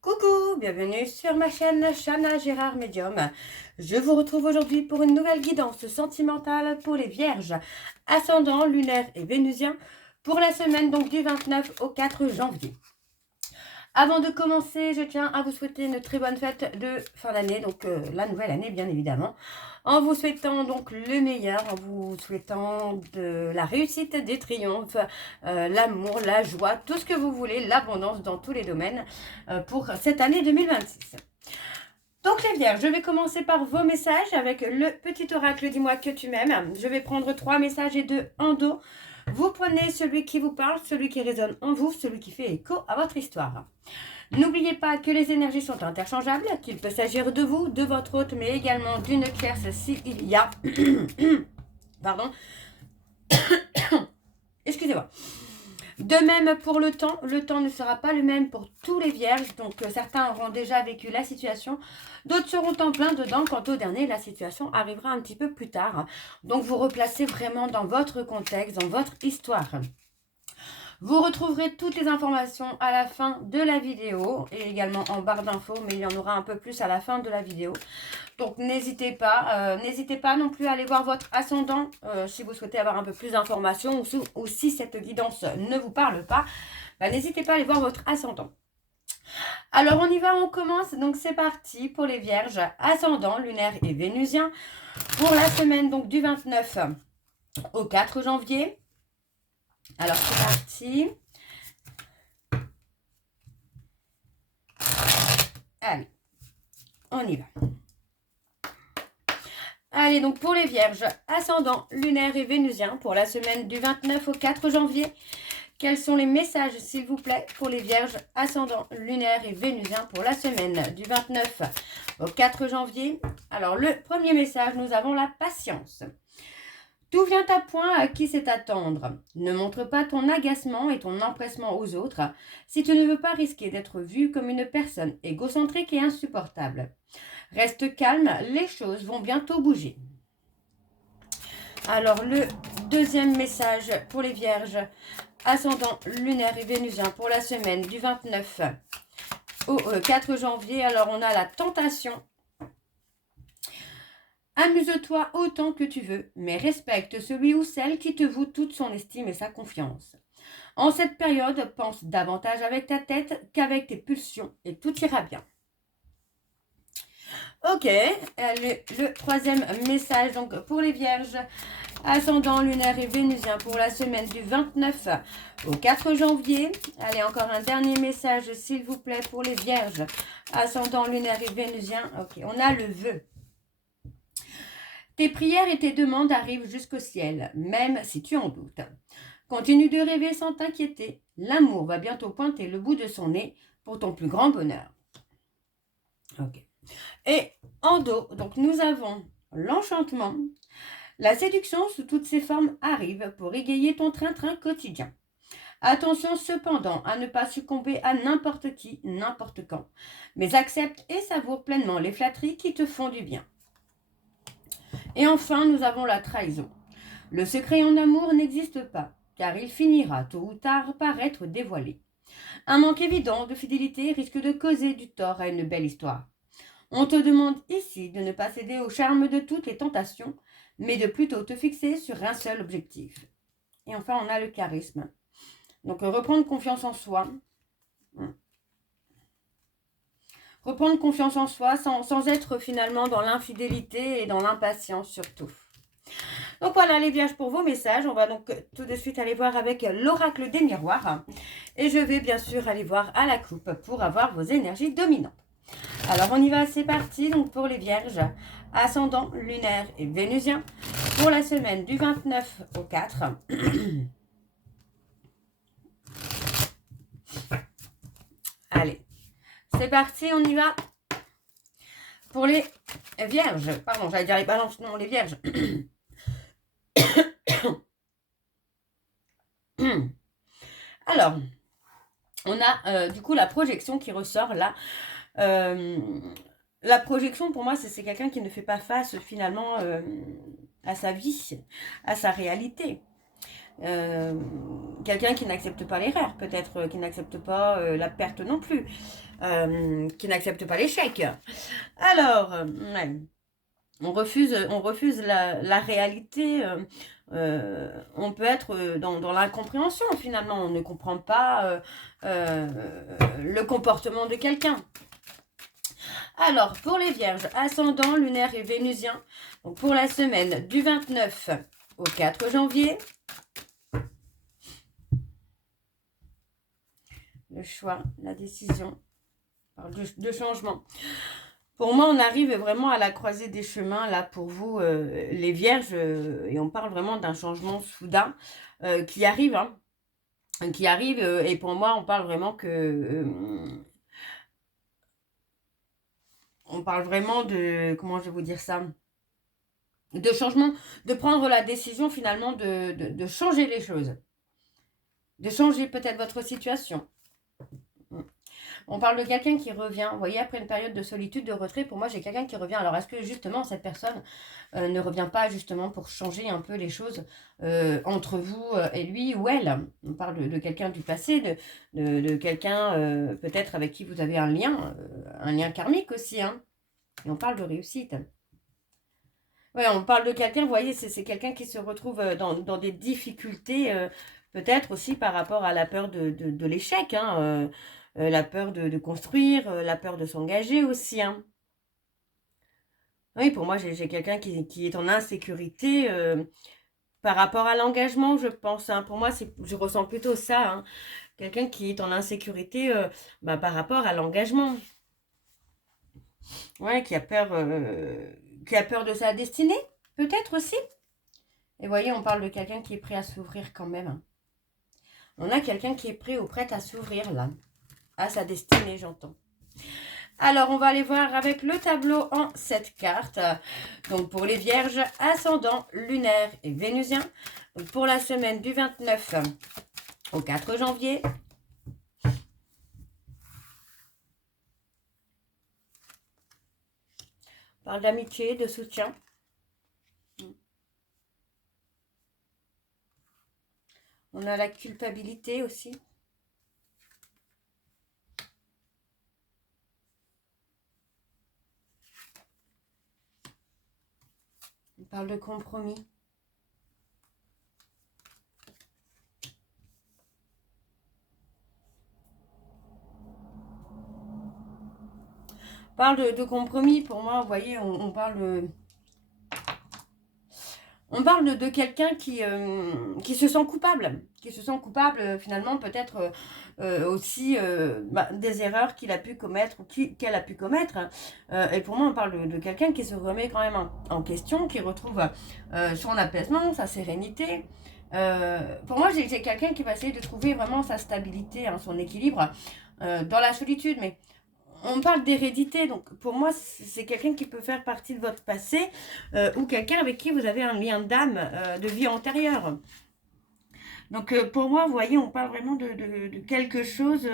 Coucou, bienvenue sur ma chaîne Chana Gérard Medium. Je vous retrouve aujourd'hui pour une nouvelle guidance sentimentale pour les vierges, ascendant lunaire et vénusien, pour la semaine donc du 29 au 4 janvier. Avant de commencer, je tiens à vous souhaiter une très bonne fête de fin d'année, donc la nouvelle année bien évidemment, en vous souhaitant donc le meilleur, en vous souhaitant de la réussite, des triomphes, l'amour, la joie, tout ce que vous voulez, l'abondance dans tous les domaines pour cette année 2026. Donc les vierges, je vais commencer par vos messages avec le petit oracle Dis-moi que tu m'aimes. Je vais prendre 3 messages et 2 en dos. Vous prenez celui qui vous parle, celui qui résonne en vous, celui qui fait écho à votre histoire. N'oubliez pas que les énergies sont interchangeables, qu'il peut s'agir de vous, de votre hôte, mais également d'une tierce s'il y a... Pardon. Excusez-moi. De même pour le temps ne sera pas le même pour tous les vierges, donc certains auront déjà vécu la situation, d'autres seront en plein dedans, quant au dernier, la situation arrivera un petit peu plus tard. Donc vous replacez vraiment dans votre contexte, dans votre histoire. Vous retrouverez toutes les informations à la fin de la vidéo et également en barre d'infos, mais il y en aura un peu plus à la fin de la vidéo. Donc n'hésitez pas non plus à aller voir votre ascendant si vous souhaitez avoir un peu plus d'informations ou si cette guidance ne vous parle pas, n'hésitez pas à aller voir votre ascendant. Alors on y va, on commence, donc c'est parti pour les vierges, ascendant, lunaire et vénusien, pour la semaine donc du 29 au 4 janvier. Alors c'est parti. Allez, on y va. Allez, donc pour les vierges, ascendant, lunaire et vénusien, pour la semaine du 29 au 4 janvier, quels sont les messages, s'il vous plaît, pour les vierges, ascendant, lunaire et vénusien, pour la semaine du 29 au 4 janvier? Alors, le premier message, nous avons la patience. Tout vient à point à qui sait attendre. Ne montre pas ton agacement et ton empressement aux autres si tu ne veux pas risquer d'être vu comme une personne égocentrique et insupportable. Reste calme, les choses vont bientôt bouger. Alors, le deuxième message pour les vierges, ascendant lunaire et vénusien pour la semaine du 29 au 4 janvier. Alors, on a la tentation. Amuse-toi autant que tu veux, mais respecte celui ou celle qui te voue toute son estime et sa confiance. En cette période, pense davantage avec ta tête qu'avec tes pulsions et tout ira bien. Ok, le troisième message donc pour les vierges, ascendant lunaire et vénusien pour la semaine du 29 au 4 janvier. Allez, encore un dernier message s'il vous plaît pour les vierges, ascendant lunaire et vénusien. Ok, on a le vœu. Tes prières et tes demandes arrivent jusqu'au ciel, même si tu en doutes. Continue de rêver sans t'inquiéter. L'amour va bientôt pointer le bout de son nez pour ton plus grand bonheur. Ok. Et en dos, donc nous avons l'enchantement. La séduction sous toutes ses formes arrive pour égayer ton train-train quotidien. Attention cependant à ne pas succomber à n'importe qui, n'importe quand, mais accepte et savoure pleinement les flatteries qui te font du bien. Et enfin, nous avons la trahison. Le secret en amour n'existe pas, car il finira tôt ou tard par être dévoilé. Un manque évident de fidélité risque de causer du tort à une belle histoire. On te demande ici de ne pas céder au charme de toutes les tentations, mais de plutôt te fixer sur un seul objectif. Et enfin, on a le charisme. Donc, reprendre confiance en soi. Reprendre confiance en soi sans être finalement dans l'infidélité et dans l'impatience surtout. Donc voilà les vierges pour vos messages. On va donc tout de suite aller voir avec l'oracle des miroirs. Et je vais bien sûr aller voir à la coupe pour avoir vos énergies dominantes. Alors on y va, c'est parti. Donc pour les vierges, ascendant, lunaire et vénusien, pour la semaine du 29 au 4. Allez, c'est parti, on y va. Pour les vierges, pardon, j'allais dire les balances, non, les vierges. Alors, on a du coup la projection qui ressort là. La projection, pour moi, c'est quelqu'un qui ne fait pas face finalement à sa vie, à sa réalité. Quelqu'un qui n'accepte pas l'erreur, peut-être qui n'accepte pas la perte non plus, qui n'accepte pas l'échec. Alors, ouais, on refuse la réalité. On peut être dans l'incompréhension finalement. On ne comprend pas le comportement de quelqu'un. Alors, pour les vierges, ascendant, lunaire et vénusien, donc pour la semaine du 29 au 4 janvier, le choix, la décision, de changement. Pour moi, on arrive vraiment à la croisée des chemins, là, pour vous, les vierges, et on parle vraiment d'un changement soudain qui arrive, hein, qui arrive, et pour moi, on parle vraiment que... on parle vraiment de... Comment je vais vous dire ça? De changement, de prendre la décision, finalement, de changer les choses. De changer peut-être votre situation. On parle de quelqu'un qui revient, vous voyez, après une période de solitude, de retrait, pour moi, j'ai quelqu'un qui revient. Alors, est-ce que, justement, cette personne ne revient pas, justement, pour changer un peu les choses entre vous et lui ou elle? On parle de quelqu'un du passé, de quelqu'un, peut-être, avec qui vous avez un lien karmique aussi, hein. Et on parle de réussite. Oui, on parle de quelqu'un, vous voyez, c'est quelqu'un qui se retrouve dans des difficultés, peut-être aussi par rapport à la peur de l'échec, hein, la peur de construire, la peur de s'engager aussi, hein. Oui, pour moi, j'ai quelqu'un qui est en insécurité par rapport à l'engagement, je pense, hein. Pour moi, je ressens plutôt ça, hein. Quelqu'un qui est en insécurité par rapport à l'engagement. Ouais, qui a peur de sa destinée, peut-être aussi. Et vous voyez, on parle de quelqu'un qui est prêt à s'ouvrir quand même, hein. On a quelqu'un qui est prêt ou prête à s'ouvrir là, à sa destinée, j'entends. Alors, on va aller voir avec le tableau en 7 cartes. Donc, pour les vierges, ascendant, lunaire et vénusien. Donc, pour la semaine du 29 au 4 janvier. On parle d'amitié, de soutien. On a la culpabilité aussi. On parle de compromis. On parle de compromis, pour moi, vous voyez, on parle... On parle de quelqu'un qui se sent coupable, finalement peut-être aussi des erreurs qu'il a pu commettre ou qu'elle a pu commettre. Et pour moi, on parle de quelqu'un qui se remet quand même en question, qui retrouve son apaisement, sa sérénité. Pour moi, j'ai quelqu'un qui va essayer de trouver vraiment sa stabilité, hein, son équilibre dans la solitude, mais on parle d'hérédité, donc pour moi, c'est quelqu'un qui peut faire partie de votre passé ou quelqu'un avec qui vous avez un lien d'âme de vie antérieure. Donc pour moi, vous voyez, on parle vraiment de quelque chose,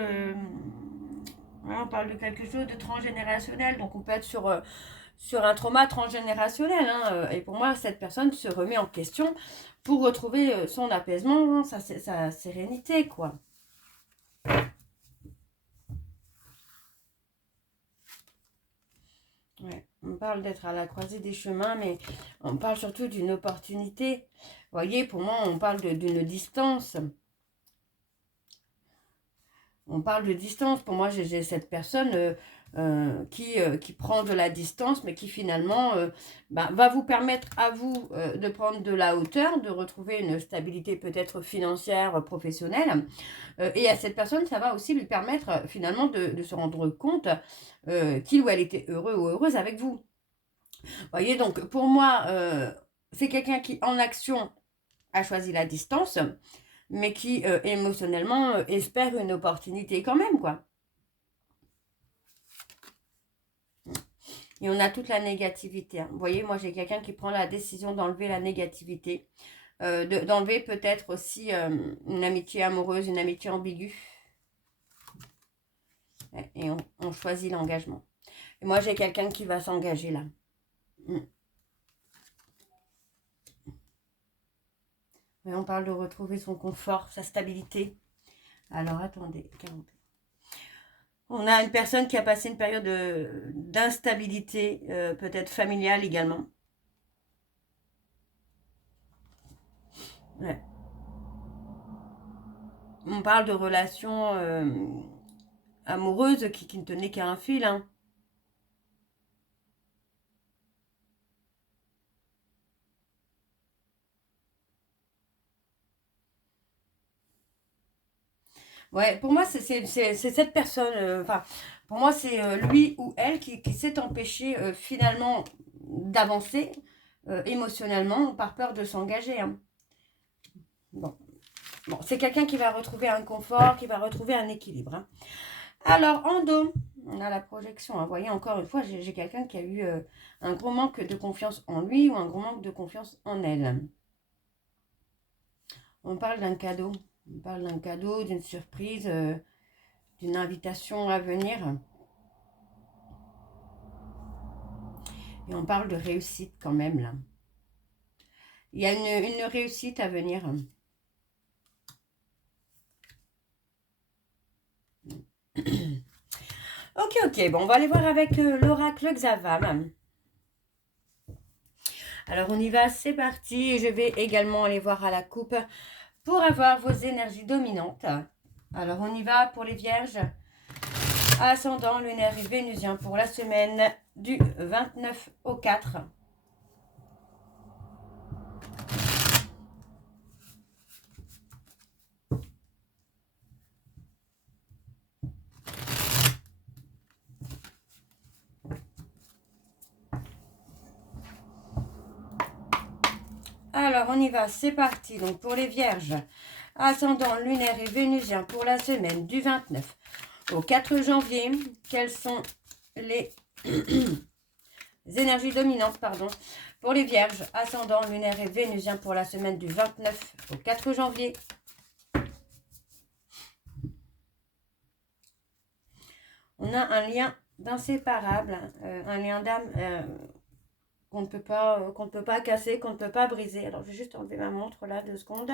voilà, on parle de quelque chose de transgénérationnel, donc on peut être sur un trauma transgénérationnel, hein, et pour moi, cette personne se remet en question pour retrouver son apaisement, sa sérénité, quoi. Ouais, on parle d'être à la croisée des chemins, mais on parle surtout d'une opportunité. Vous voyez, pour moi, on parle d'une distance. On parle de distance. Pour moi, j'ai cette personne qui prend de la distance, mais qui finalement va vous permettre à vous de prendre de la hauteur, de retrouver une stabilité peut-être financière, professionnelle. Et à cette personne, ça va aussi lui permettre finalement de se rendre compte qu'il ou elle était heureux ou heureuse avec vous. Vous voyez, donc pour moi, c'est quelqu'un qui, en action, a choisi la distance, mais qui, émotionnellement, espère une opportunité quand même, quoi. Et on a toute la négativité, hein. Vous voyez, moi, j'ai quelqu'un qui prend la décision d'enlever la négativité, d'enlever peut-être aussi une amitié amoureuse, une amitié ambiguë. Et on choisit l'engagement. Et moi, j'ai quelqu'un qui va s'engager là. Et on parle de retrouver son confort, sa stabilité. Alors, attendez. On a une personne qui a passé une période d'instabilité, peut-être familiale également. Ouais. On parle de relations amoureuses qui ne tenaient qu'à un fil, hein. Ouais, pour moi, c'est cette personne, enfin, pour moi, c'est lui ou elle qui s'est empêché finalement d'avancer émotionnellement par peur de s'engager, hein. Bon, bon c'est quelqu'un qui va retrouver un confort, qui va retrouver un équilibre, hein. Alors, en dos, on a la projection, hein. Vous voyez, encore une fois, j'ai quelqu'un qui a eu un gros manque de confiance en lui ou un gros manque de confiance en elle. On parle d'un cadeau. On parle d'un cadeau, d'une surprise, d'une invitation à venir. Et on parle de réussite quand même, là. Il y a une réussite à venir. Ok, bon, on va aller voir avec l'oracle Xavam. Alors, on y va, c'est parti. Je vais également aller voir à la coupe pour avoir vos énergies dominantes. Alors, on y va pour les vierges. Ascendant lunaire et vénusien pour la semaine du 29 au 4. Alors, on y va, c'est parti. Donc, pour les vierges, ascendant lunaire et vénusien pour la semaine du 29 au 4 janvier. Quelles sont les énergies dominantes, pardon, pour les vierges, ascendant lunaire et vénusien pour la semaine du 29 au 4 janvier. On a un lien d'inséparable, un lien d'âme qu'on ne peut pas casser, qu'on ne peut pas briser. Alors, je vais juste enlever ma montre là, 2 secondes.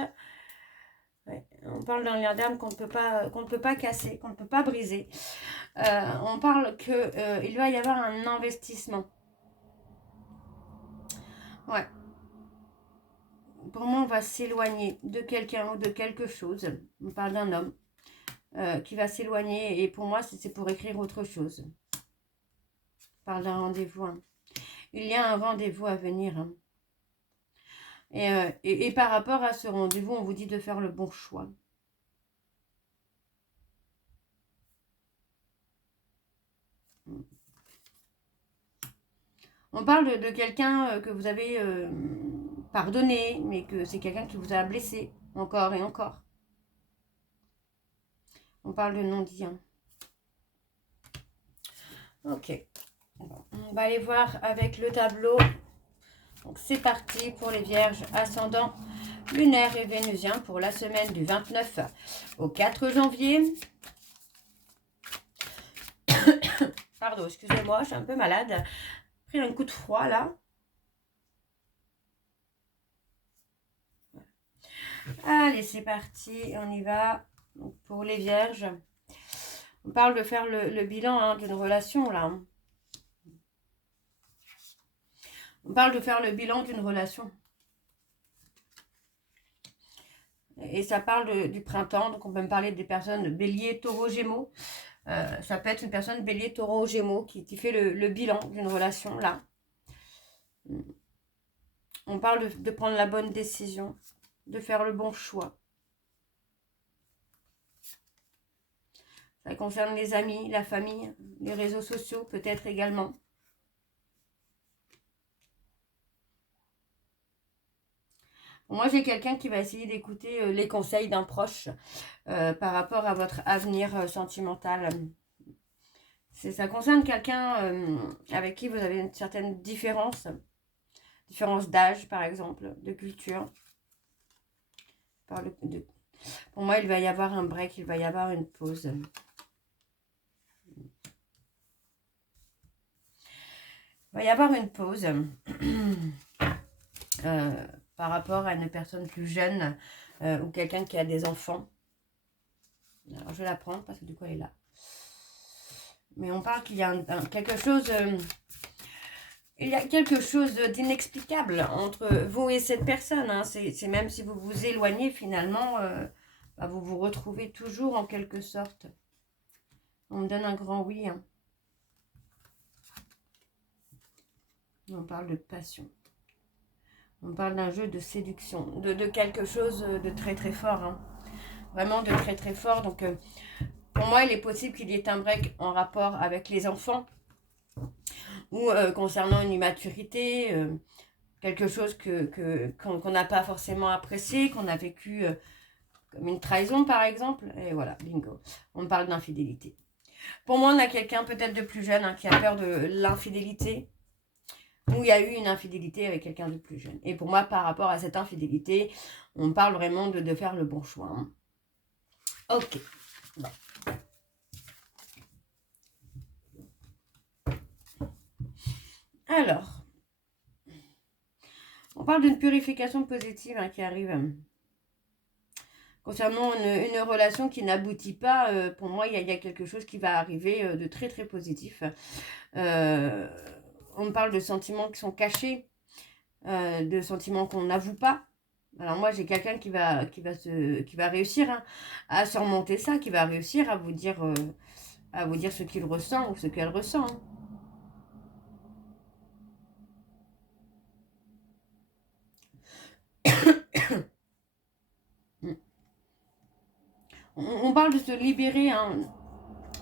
Ouais, on parle d'un lien d'âme qu'on ne peut pas casser, qu'on ne peut pas briser. On parle qu'il va y avoir un investissement. Ouais. Pour moi, on va s'éloigner de quelqu'un ou de quelque chose. On parle d'un homme qui va s'éloigner. Et pour moi, c'est pour écrire autre chose. On parle d'un rendez-vous, hein. Il y a un rendez-vous à venir, hein. Et par rapport à ce rendez-vous, on vous dit de faire le bon choix. On parle de quelqu'un que vous avez pardonné, mais que c'est quelqu'un qui vous a blessé encore et encore. On parle de non-dit, hein. Ok. Bon, on va aller voir avec le tableau. Donc c'est parti pour les vierges ascendant lunaire et vénusien pour la semaine du 29 au 4 janvier. Pardon, excusez-moi, je suis un peu malade. Pris un coup de froid là. Allez, c'est parti, on y va. Donc, pour les vierges, on parle de faire le bilan, hein, d'une relation là. On parle de faire le bilan d'une relation. Et ça parle du printemps, donc on peut me parler des personnes bélier, taureau, gémeaux. Ça peut être une personne bélier, taureau, gémeaux qui fait le bilan d'une relation là. On parle de prendre la bonne décision, de faire le bon choix. Ça concerne les amis, la famille, les réseaux sociaux peut-être également. Moi, j'ai quelqu'un qui va essayer d'écouter les conseils d'un proche par rapport à votre avenir sentimental. Ça concerne quelqu'un avec qui vous avez une certaine différence d'âge, par exemple, de culture. Pour moi, il va y avoir un break, il va y avoir une pause. Il va y avoir une pause. par rapport à une personne plus jeune ou quelqu'un qui a des enfants. Alors, je vais la prendre parce que du coup, elle est là. Mais on parle qu'il y a quelque chose... il y a quelque chose d'inexplicable entre vous et cette personne. Hein. C'est même si vous vous éloignez, finalement, bah, vous vous retrouvez toujours en quelque sorte. On me donne un grand oui. Hein. On parle de passion. On parle d'un jeu de séduction, de quelque chose de très très fort. Hein. Vraiment de très très fort. Donc, pour moi, il est possible qu'il y ait un break en rapport avec les enfants. Ou concernant une immaturité, quelque chose qu'on n'a pas forcément apprécié, qu'on a vécu comme une trahison par exemple. Et voilà, bingo. On parle d'infidélité. Pour moi, on a quelqu'un peut-être de plus jeune hein, qui a peur de l'infidélité. Où il y a eu une infidélité avec quelqu'un de plus jeune. Et pour moi, par rapport à cette infidélité, on parle vraiment de faire le bon choix. Hein. Ok. Bon. Alors, on parle d'une purification positive hein, qui arrive concernant une relation qui n'aboutit pas. Pour moi, il y a quelque chose qui va arriver de très très positif. On parle de sentiments qui sont cachés, de sentiments qu'on n'avoue pas. Alors moi, j'ai quelqu'un qui va réussir hein, à surmonter ça, qui va réussir à vous dire ce qu'il ressent ou ce qu'elle ressent. Hein. On parle de se libérer, hein,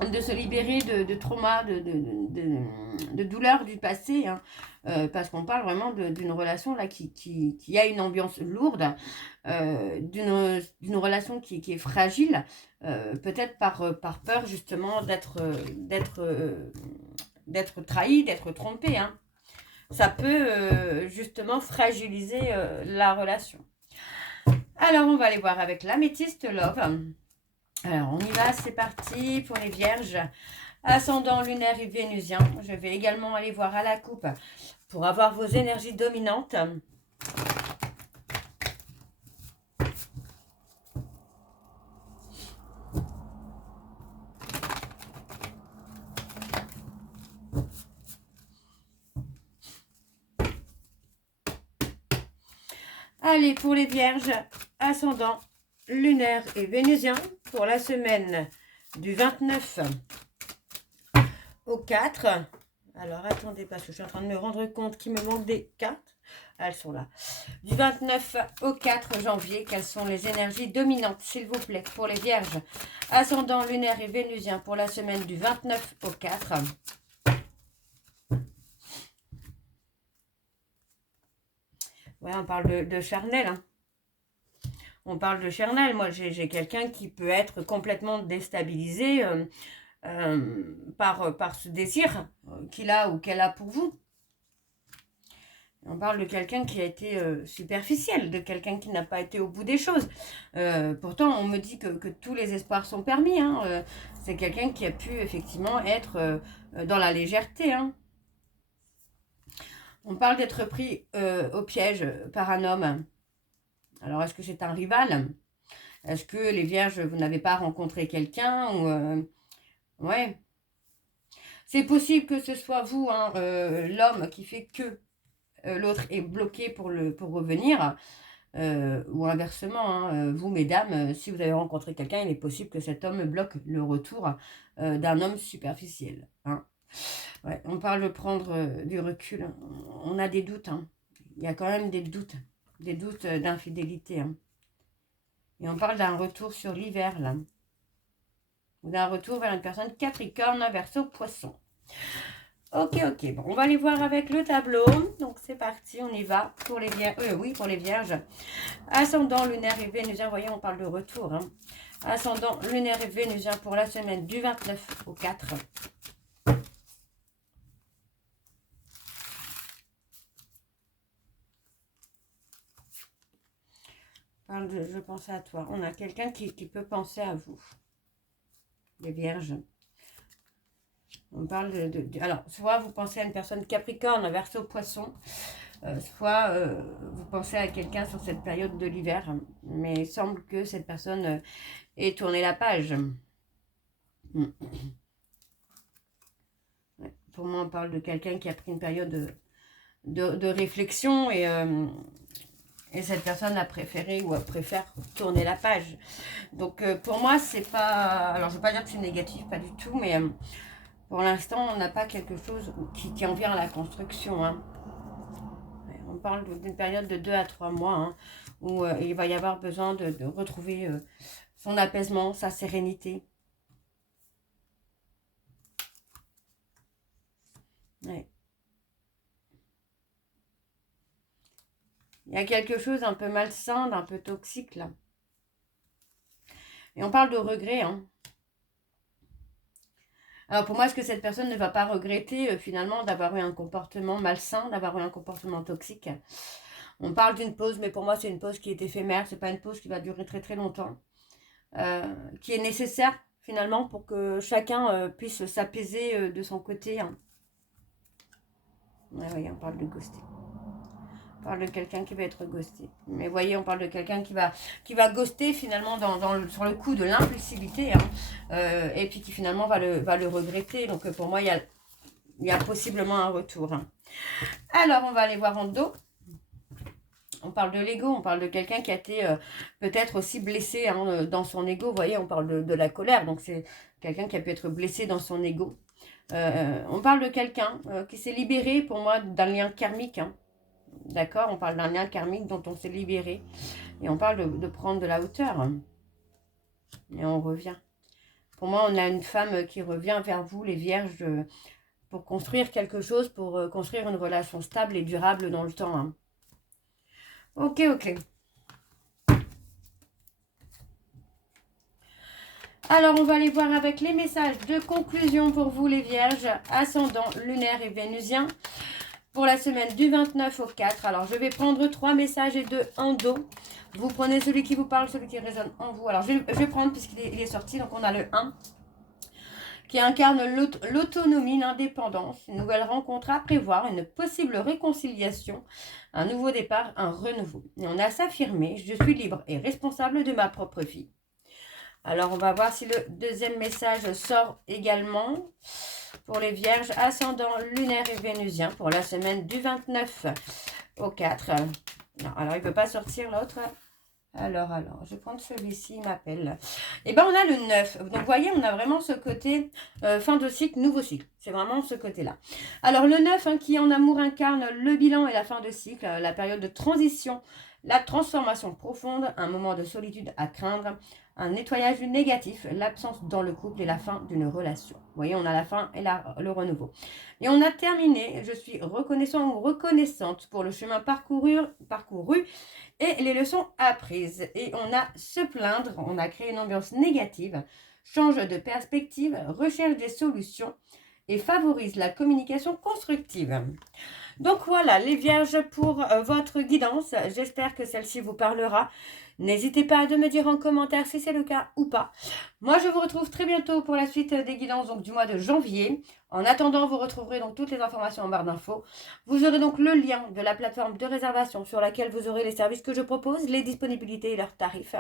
de trauma, de douleurs du passé, hein, parce qu'on parle vraiment d'une relation là qui a une ambiance lourde, d'une relation qui est fragile, peut-être par peur justement d'être trahi, d'être trompé. Hein. Ça peut justement fragiliser la relation. Alors, on va aller voir avec l'améthyste Love. Alors, on y va, c'est parti pour les vierges. Ascendant lunaire et vénusien. Je vais également aller voir à la coupe pour avoir vos énergies dominantes. Allez, pour les vierges, ascendant lunaire et vénusien pour la semaine du 29 au 4. Alors, attendez, parce que je suis en train de me rendre compte qu'il me manque des cartes. Elles sont là. Du 29 au 4 janvier, quelles sont les énergies dominantes, s'il vous plaît, pour les vierges ascendant lunaire et vénusien pour la semaine du 29 au 4. Ouais, on parle de charnel. Hein. On parle de charnel. Moi, j'ai quelqu'un qui peut être complètement déstabilisé par ce désir qu'il a ou qu'elle a pour vous. On parle de quelqu'un qui a été superficiel, de quelqu'un qui n'a pas été au bout des choses. Pourtant, on me dit que tous les espoirs sont permis. Hein. C'est quelqu'un qui a pu effectivement être dans la légèreté. Hein. On parle d'être pris au piège par un homme. Alors, est-ce que c'est un rival? Est-ce que les vierges, vous n'avez pas rencontré quelqu'un ou ouais. C'est possible que ce soit vous, hein, l'homme qui fait que l'autre est bloqué pour revenir. Ou inversement, hein, vous, mesdames, si vous avez rencontré quelqu'un, il est possible que cet homme bloque le retour d'un homme superficiel. Hein. Ouais, on parle de prendre du recul. On a des doutes. Hein. Il y a quand même des doutes d'infidélité. Hein. Et on parle d'un retour sur l'hiver, là. Ou d'un retour vers une personne Capricorne, Verseau, Poisson. Ok, bon, on va aller voir avec le tableau. Donc, c'est parti, on y va pour les vierges. Oui, pour les vierges. Ascendant, lunaire et vénusien. Voyez, on parle de retour. Hein. Ascendant, lunaire et vénusien pour la semaine du 29 au 4. Je pense à toi. On a quelqu'un qui peut penser à vous. Les vierges. On parle alors, soit vous pensez à une personne Capricorne, Verseau, Poisson, soit vous pensez à quelqu'un sur cette période de l'hiver, mais il semble que cette personne ait tourné la page. Pour moi, on parle de quelqu'un qui a pris une période de réflexion et cette personne a préféré ou préfère tourner la page. Donc pour moi, c'est pas... Alors je ne veux pas dire que c'est négatif, pas du tout, mais pour l'instant, on n'a pas quelque chose qui en vient à la construction. Hein. On parle d'une période de 2 à 3 mois hein, où il va y avoir besoin de retrouver son apaisement, sa sérénité. Ouais. Il y a quelque chose d'un peu malsain, d'un peu toxique là. Et on parle de regret. Hein. Alors pour moi, est-ce que cette personne ne va pas regretter finalement d'avoir eu un comportement malsain, d'avoir eu un comportement toxique? On parle d'une pause, mais pour moi, c'est une pause qui est éphémère. C'est pas une pause qui va durer très très longtemps. Qui est nécessaire finalement pour que chacun puisse s'apaiser de son côté. Hein. Ouais, voyez, on parle de ghosting. On parle de quelqu'un qui va être ghosté. Mais voyez, on parle de quelqu'un qui va ghoster finalement sur le coup de l'impulsivité. Hein, et puis qui finalement va le regretter. Donc pour moi, il y a possiblement un retour. Hein. Alors, on va aller voir en dos. On parle de l'ego, on parle de quelqu'un qui a été peut-être aussi blessé hein, dans son ego. Vous voyez, on parle de la colère. Donc c'est quelqu'un qui a pu être blessé dans son ego. On parle de quelqu'un qui s'est libéré pour moi d'un lien karmique. Hein. D'accord, on parle d'un lien karmique dont on s'est libéré. Et on parle de prendre de la hauteur. Et on revient. Pour moi, on a une femme qui revient vers vous, les vierges, pour construire quelque chose, pour construire une relation stable et durable dans le temps. Hein. Ok, ok. Alors, on va aller voir avec les messages de conclusion pour vous, les vierges, ascendant, lunaire et vénusien. Pour la semaine du 29 au 4. Alors, je vais prendre 3 messages et 2 en dos. Vous prenez celui qui vous parle, celui qui résonne en vous. Alors, je vais prendre puisqu'il est sorti. Donc, on a le 1 qui incarne l'autonomie, l'indépendance, une nouvelle rencontre à prévoir, une possible réconciliation, un nouveau départ, un renouveau. Et on a s'affirmer, je suis libre et responsable de ma propre vie. Alors, on va voir si le deuxième message sort également. Pour les vierges, ascendant, lunaire et vénusien pour la semaine du 29 au 4. Non, alors, il ne peut pas sortir l'autre. Alors, je vais prendre celui-ci, il m'appelle. Et bien, on a le 9. Donc, vous voyez, on a vraiment ce côté fin de cycle, nouveau cycle. C'est vraiment ce côté-là. Alors, le 9, hein, qui en amour incarne le bilan et la fin de cycle, la période de transition, la transformation profonde, un moment de solitude à craindre, un nettoyage du négatif, l'absence dans le couple et la fin d'une relation. Vous voyez, on a la fin et le renouveau. Et on a terminé, je suis reconnaissant ou reconnaissante pour le chemin parcouru et les leçons apprises. Et on a se plaindre, on a créé une ambiance négative, change de perspective, recherche des solutions et favorise la communication constructive. Donc voilà, les vierges, pour votre guidance. J'espère que celle-ci vous parlera. N'hésitez pas à me dire en commentaire si c'est le cas ou pas. Moi, je vous retrouve très bientôt pour la suite des guidances donc, du mois de janvier. En attendant, vous retrouverez donc toutes les informations en barre d'infos. Vous aurez donc le lien de la plateforme de réservation sur laquelle vous aurez les services que je propose, les disponibilités et leurs tarifs.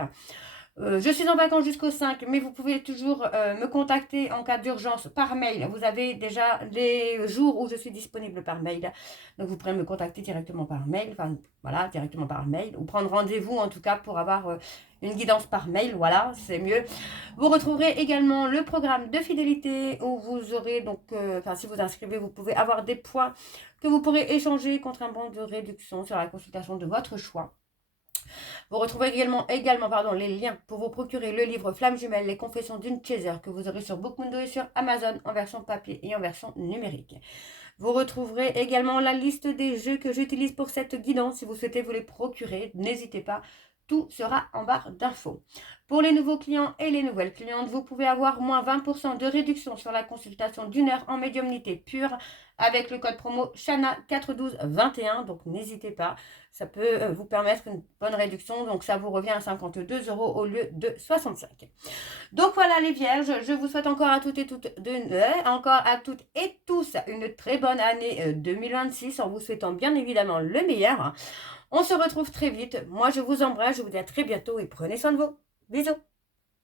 Je suis en vacances jusqu'au 5, mais vous pouvez toujours me contacter en cas d'urgence par mail. Vous avez déjà les jours où je suis disponible par mail. Donc, vous pourrez me contacter directement par mail. Enfin, voilà, directement par mail. Ou prendre rendez-vous, en tout cas, pour avoir une guidance par mail. Voilà, c'est mieux. Vous retrouverez également le programme de fidélité où vous aurez, donc, si vous inscrivez, vous pouvez avoir des points que vous pourrez échanger contre un bon de réduction sur la consultation de votre choix. Vous retrouverez également les liens pour vous procurer le livre Flamme Jumelle, les confessions d'une Chaser que vous aurez sur Bookmundo et sur Amazon en version papier et en version numérique. Vous retrouverez également la liste des jeux que j'utilise pour cette guidance. Si vous souhaitez vous les procurer, n'hésitez pas. Tout sera en barre d'infos. Pour les nouveaux clients et les nouvelles clientes, vous pouvez avoir moins 20% de réduction sur la consultation d'1 heure en médiumnité pure avec le code promo Shana41221. Donc n'hésitez pas, ça peut vous permettre une bonne réduction. Donc ça vous revient à 52 € au lieu de 65. Donc voilà les vierges, je vous souhaite encore à toutes et tous une très bonne année 2026 en vous souhaitant bien évidemment le meilleur. On se retrouve très vite. Moi je vous embrasse, je vous dis à très bientôt et prenez soin de vous. Bisous.